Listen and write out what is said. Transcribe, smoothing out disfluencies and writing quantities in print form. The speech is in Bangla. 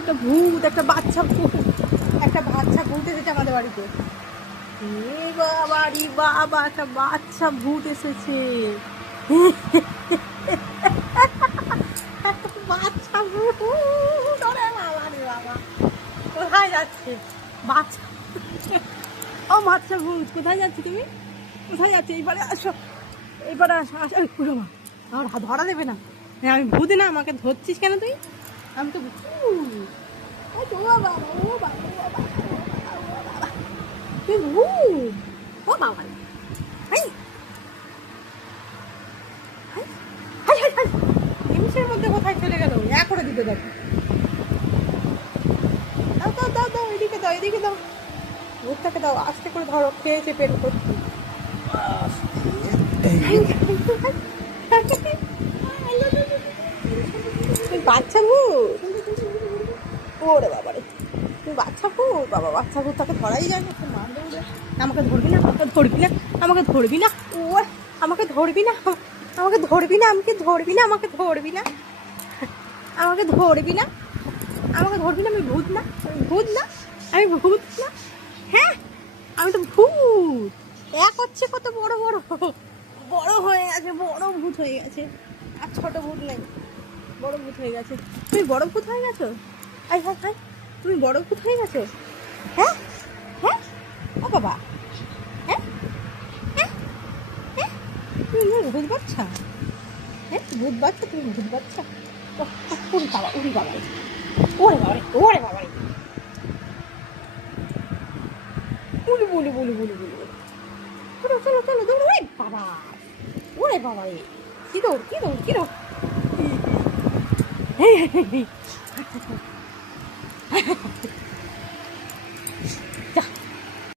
একটা ভূত, একটা বাচ্চা ভূত, একটা বাচ্চা ভূত এসেছে আমাদের বাড়িতে। এ বাবা রে বাবা, একটা বাচ্চা ভূত এসেছে। একটা বাচ্চা ভূত, ওরে বাবা রে বাবা, কোথায় যাচ্ছে বাচ্চা? ও বাচ্চা ভূত, কোথায় যাচ্ছে তুমি? কোথায় যাচ্ছে? এইবারে আসো, এইবারে আসো আসো। পুরো মা আমার ধরা দেবে না। আমি ভূত না, আমাকে ধরছিস কেন তুই? আমি তো ভূত। ও বাবা, ও বাবা, ও বাবা, ও বাবা, তুই ভূত? ও বাবা, hi hi hi hi hi, নিমিষের মধ্যে কোথায় চলে গেল? এক করে দিতে দেখো। দাও দাও দাও দাও, এদিকে দাও, এদিকে দাও, ভূতটাকে দাও, আস্তে করে ধরো, খেয়েছে পেট ভর্তি। তুই বাচ্চা ভূত? ওরে বাবা রে, তুই বাচ্চা ভূত? বাবা, বাচ্চা ভূত তাকে ধরাই যায় না, মার দেবে। আমাকে ধরবি না, আমাকে ধরবি না, আমাকে ধরবি না, ও আমাকে ধরবি না, আমাকে ধরবি না, আমাকে ধরবি না, আমাকে ধরবি না, আমাকে ধরবি না, আমাকে ধরবি না। আমি ভূত না, আমি ভূত না, আমি ভূত না। হ্যাঁ, আমি তো ভূত। এক হচ্ছে কত বড় বড়, বড় হয়ে গেছে, বড় ভূত হয়ে গেছে। আর ছোট ভূত নেই, বড় ভূত হয়ে গেছে। তুমি বড় ভূত হয়ে গেছো? আই হাই হাই, তুমি বড় ভূত হয়ে গেছো? হ্যাঁ হ্যাঁ, ও বাবা, হ্যাঁ হ্যাঁ হ্যাঁ, তুমি ভূত বাচ্চা? হ্যাঁ, ভূত বাচ্চা, তুমি ভূত বাচ্চা? উড়ি বাবা, উড়ি বাবা, ওরে বাবা রে, ওরে বাবা রে, উলি বলি বলি বলি বলি বলি, চলো চলো চলো, দৌড়ো। ওরে বাবা, ওরে বাবা রে, কি দৌড়, কি দৌড়, কি দৌড়।